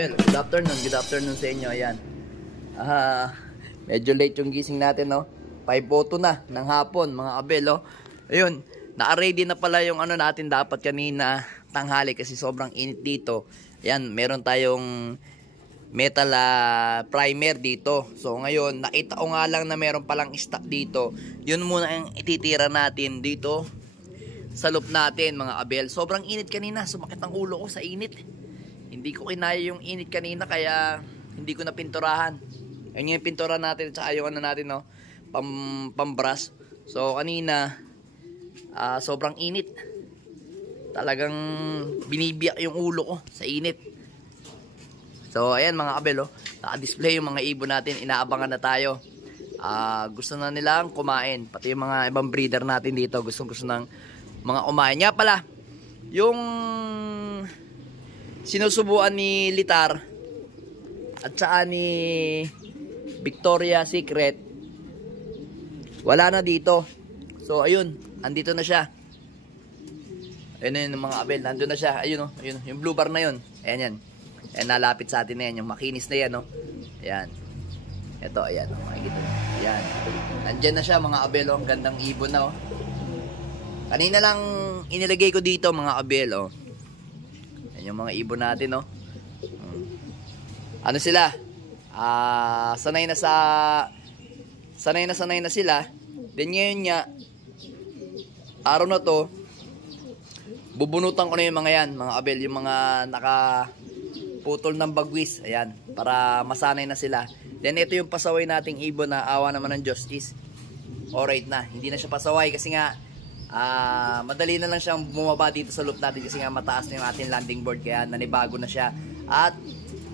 Abel, good afternoon sa inyo. Ayan. Medyo late yung gising natin, no? 5:02 na ng hapon, mga Abel, oh. Ayun, naka-ready na pala yung ano natin dapat kanina tanghali kasi sobrang init dito. Ayan, meron tayong metal primer dito. So ngayon, nakita ko nga lang na meron palang stock dito. Yun muna ang ititira natin dito sa loop natin, mga Abel. Sobrang init kanina, sumakit ang ulo ko sa init. Hindi ko kinaya yung init kanina kaya hindi ko na pinturahan. Ayun yung pintura natin at yung ano natin, no, pambrush. So kanina sobrang init. Talagang binibiyak yung ulo ko sa init. So ayan, mga Abel, oh, naka-display yung mga ibon natin. Inaabangan na tayo. Gusto na nilang kumain. Pati yung mga ibang breeder natin dito gusto ng mga kumain. Nga pala, yung sinusubuan ni Litar at saka ni Victoria Secret wala na dito. So ayun, andito na siya. Ayun na yun, mga Abel, nandun na siya. Ayun, oh, ayun, yung blue bar na yun. Ayan yan. Ayan, nalapit sa atin na yan, yung makinis na yan, no? Ayan. Ito, ayan, oh, makikita nyo. Ayan. Nandyan na siya, mga Abel, oh. Ang gandang ibon na, oh. Kanina lang inilagay ko dito, mga Abel, oh. Ayan yung mga ibon natin, oh. Ano sila? Sanay na sila. Then ngayon nga, araw na to, bubunutan ko na yung mga yan, mga Abel, yung mga nakaputol ng bagwis, ayan, para masanay na sila. Then ito yung pasaway nating ibon na awa naman ng Diyos is alright na, hindi na siya pasaway kasi nga madali na lang siyang bumaba dito sa loop natin kasi nga mataas na yung ating landing board kaya nanibago na siya at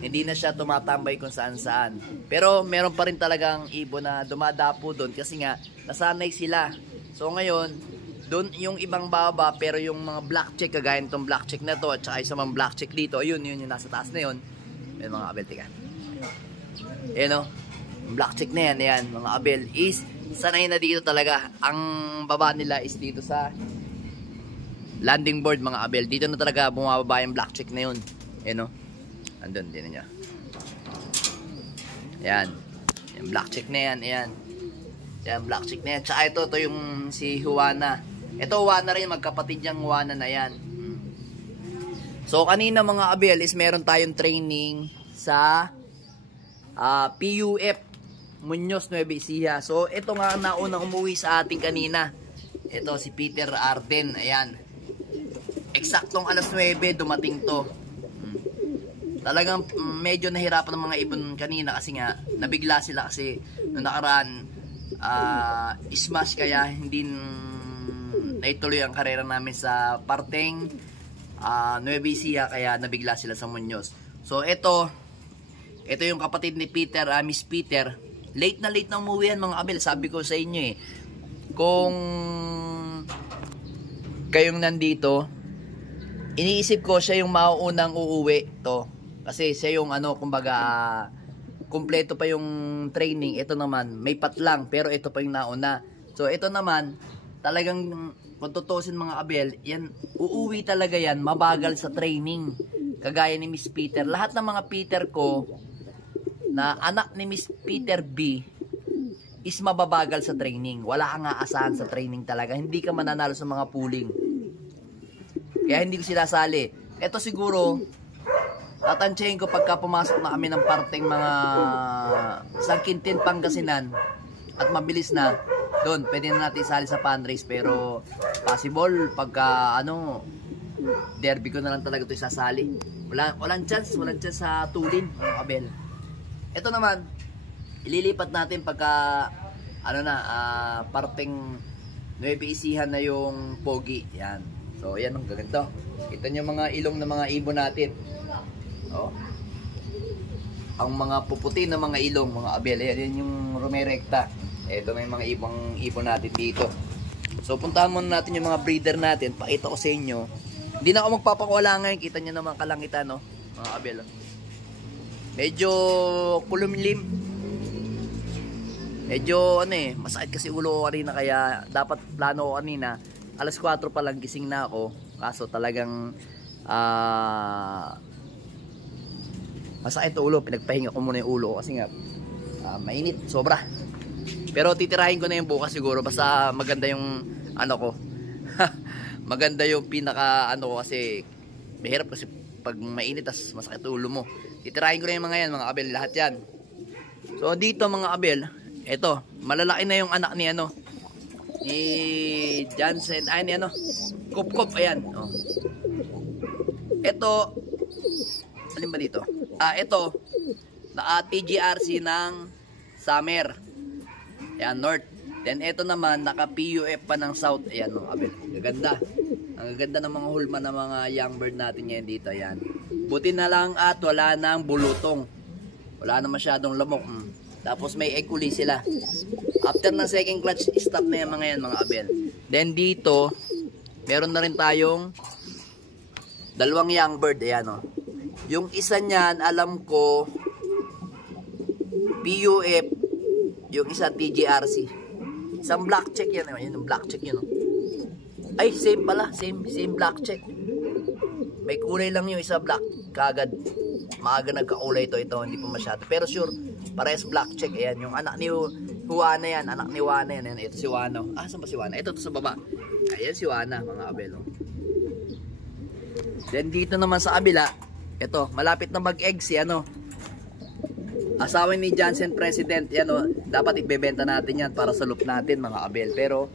hindi na siya tumatambay kung saan saan. Pero meron pa rin talagang ibon na dumadapo doon kasi nga nasanay sila. So ngayon, doon yung ibang baba pero yung mga black check kagaya nitong black check na to at saka isa mang black check dito, ayun yung nasa taas na yun. May mga Abel, tika. Ayan, o, black check na yan, ayan, mga Abel is sanay na dito talaga. Ang baba nila is dito sa landing board, mga Abel. Dito na talaga bumababa yung black check na yun. Ayan, o, andun din niya. Ayan, yung black check na yan, ayan. Ayan, black check na yan. Tsaka ito yung si Juana. Ito Juana rin, magkapatid yung Juana na yan. So kanina, mga Abel, is meron tayong training sa PUF Muñoz Nueva Ecija. So ito nga naunang umuwi sa ating kanina. Ito si Peter Arden. Ayan, eksaktong alas 9 dumating to. Talagang medyo nahirapan ng mga ibon kanina kasi nga nabigla sila kasi nung nakaraan smash kaya hindi naituloy ang karera namin sa parteng Nueva Ecija kaya nabigla sila sa Muñoz. So ito yung kapatid ni Peter, Miss Peter. Late na umuwi yan, mga Abel. Sabi ko sa inyo kung kayong nandito, iniisip ko siya yung mauunang uuwi to. Kasi siya yung kumbaga kumpleto pa yung training. Ito naman, may patlang pero ito pa yung nauna. So ito naman, talagang kung tutusin, mga Abel, yan, uuwi talaga yan, mabagal sa training. Kagaya ni Miss Peter. Lahat ng mga Peter ko na anak ni Miss Peter B is mababagal sa training. Wala kang aasahan sa training talaga. Hindi ka mananalo sa mga pooling. Kaya hindi ko sinasali. Ito siguro, tatansyahin ko pagka pumasok na kami ng parteng mga Sangkintin, Pangasinan at mabilis na, doon pwede na natin isali sa pan race. Pero possible pagka derby ko na lang talaga ito isasali. Walang chance sa tulin, mga Abel. Ito naman, ililipat natin pagka parteng Nueva Ecija na yung pogi. Yan. So yan ang ganito. Kita nyo mga ilong ng mga ibon natin. Oh. Ang mga puputi na mga ilong, mga Abel, yan yung rumerekta. Ito na yung mga ibon natin dito. So puntahan muna natin yung mga breeder natin. Pakita ko sa inyo. Hindi na ako magpapakuwala ngayon. Kita nyo naman kalangitan, no, mga Abel. Medyo kulumlim. Medyo masakit kasi ulo ko kanina kaya dapat plano ko kanina. Alas 4 pa lang gising na ako. Kaso talagang Masakit ulo, pinagpahinga ko muna yung ulo ko kasi nga mainit, sobra. Pero titirahin ko na yung bukas siguro, basta maganda yung ano ko. Maganda yung pinaka ano ko kasi mahirap kasi pag mainit tas masakit ulo mo. Titirahin ko na yung mga yan, mga abel, lahat yan. So dito mga abel, eto, malalaki na yung anak ni ano, ni Jansen, ay ni ano, Kup-Kup, ayan. Oh. Eto, alin ba dito? Ito, naka-TGRC ng Summer. Ayan, North. Then, ito naman, naka-PUF pa ng South. Ayan, mga abel. Gaganda. Ang gaganda ng mga hulma ng mga young bird natin ngayon dito. Ayan. Buti na lang at wala nang bulutong. Wala na masyadong lamok. Tapos, may egg uli sila. After ng second clutch, stop na yung mga yan, mga abel. Then, dito, meron na rin tayong dalawang young bird. Ayan, oh. Yung isa niyan, alam ko, PUF, yung isa TGRC. Isang black check yan. Yun yung black check yun. Ay, same pala. Same black check. May kulay lang yung isa black. Kagad. Maaga nagkakulay ito. Hindi pa masyado. Pero sure, parehas black check. Ayan, yung anak ni Juana yan. Anak ni Juana yan. Ito si Juana. Saan ba si Juana? Ito sa baba. Ayan si Juana, mga abel. Then dito naman sa kabila, ito, malapit na mag-egg si ano, asawa ni Jansen President. Yan o, dapat ibebenta natin yan para sa loop natin, mga abel. Pero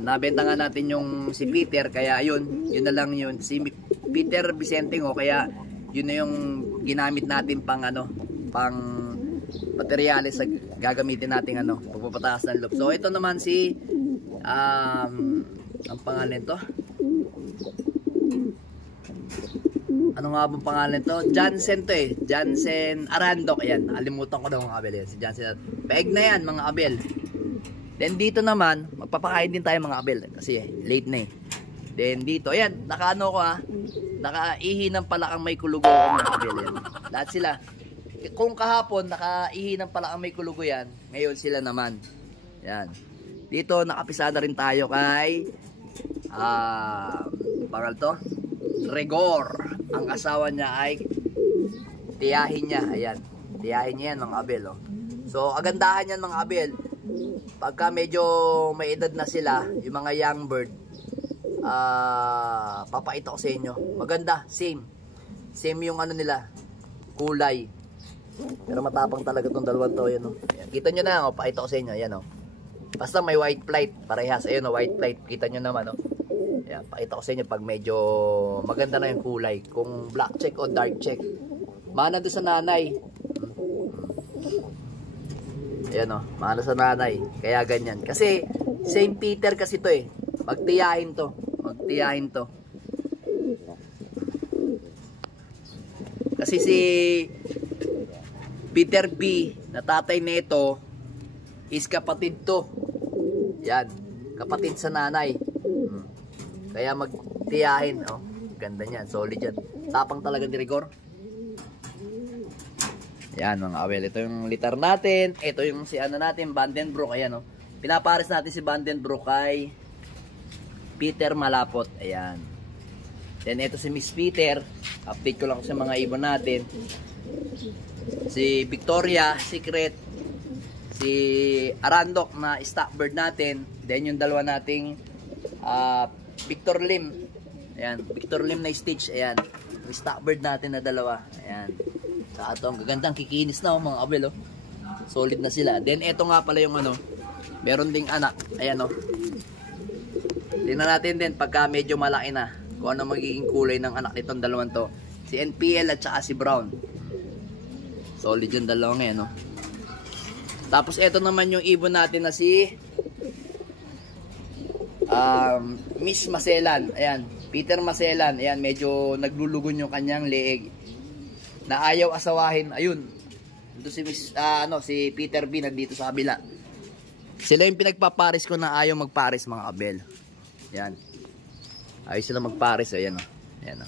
nabenta nga natin yung si Peter, kaya yun na lang yun. Si Peter Vicente o, kaya yun na yung ginamit natin pang ano, pang materyales sa gagamitin natin ano, pagpapataas ng loop. So ito naman si ang pangalan to, ano nga bang pangalan to? Jansen to eh. Jansen Arandok. Ayan, nakalimutan ko daw mga abel yan. Si Jansen. Paeg na yan mga abel. Then dito naman, magpapakain din tayo mga abel. Kasi late na eh. Then dito, ayan, nakaano ko nakaihi ng palakang may kulugo ako mga abel yan. Lahat sila. Kung kahapon, nakaihi ng palakang may kulugo yan, ngayon sila naman. Yan. Dito, nakapisa na rin tayo kay pangal to? Regor. Ang asawa niya ay tiyahin niya. Ayan. Tiyahin niya yan mga abel. Oh. So, agandahan yan mga abel. Pagka medyo may edad na sila, yung mga young bird, papakita ko sa inyo. Maganda. Same. Same yung ano nila. Kulay. Pero matapang talaga itong dalawang to. Yan, oh. Ayan. Kita nyo na. Oh, pakita ko sa inyo. Ayan. Oh. Basta may white flight. Parehas. Ayun, oh, white flight. Kita nyo naman. Oh. Ayan, pakita ko sa inyo pag medyo maganda na yung kulay. Kung black check o dark check. Mana doon sa nanay. Ayan o, mana sa nanay. Kaya ganyan. Kasi, same Peter kasi to eh. Magtiyahin to. Magtiyahin to. Kasi si Peter B, na tatay nito, is kapatid to. Yan. Kapatid sa nanay. Kaya magtiyahin, oh. Ganda niyan, solid yan. Tapang talaga ni Rigor. Yan mga awel, ito yung litar natin. Ito yung si ano natin, Vandenbroek. Ayan, oh. Pinapares natin si Vandenbroek kay Peter Malapot. Ayan. Then ito si Miss Peter. Update ko lang sa mga ibon natin. Si Victoria Secret. Si Arandok na stockbird natin. Then yung dalawa nating Victor Lim. Ayan, Victor Lim na stitch. Ayan, yung stockbird natin na dalawa. Ayan. Sa ato, ang gagandang kikinis na mga abel. Oh. Solid na sila. Then, eto nga pala yung ano, meron ding anak. Ayan o. Oh. Tingnan natin din pagka medyo malaki na. Kung ano magiging kulay ng anak nitong dalawang to. Si NPL at saka si Brown. Solid yung dalawa ngayon. Oh. Tapos, eto naman yung ibon natin na si Miss Maselan. Ayan, Peter Maselan. Ayan, medyo naglulugon yung kanyang leeg na ayaw asawahin. Ayun, ito si si Peter B nandito sa kabila. Sila yung pinagpapares ko na ayaw magpares mga abel. Ayan, ayaw sila magpares. Ayan o. Ayan o.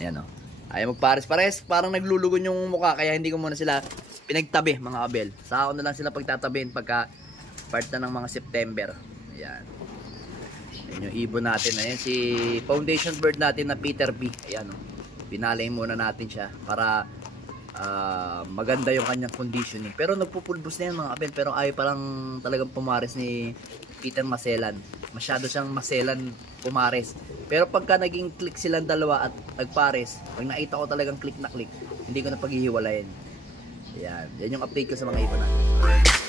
Ayan o. Ayaw magpares. Pares parang naglulugon yung mukha. Kaya hindi ko muna sila pinagtabi mga abel. Sa ako na lang sila pagtatabihin pagka part na ng mga September. Ayan. Ayan yung ibon natin. Ayan si foundation bird natin na Peter B. Ayan o. Pinalay muna natin siya para maganda yung kanyang conditioning. Pero nagpupulbos na yan mga kapel, pero ayaw palang talagang pumares ni Peter Maselan. Masyado siyang maselan pumares. Pero pagka naging click silang dalawa at nagpares, pag nakita ko talagang click na click, hindi ko na paghihiwalayin. Yan yung update ko sa mga ibon natin.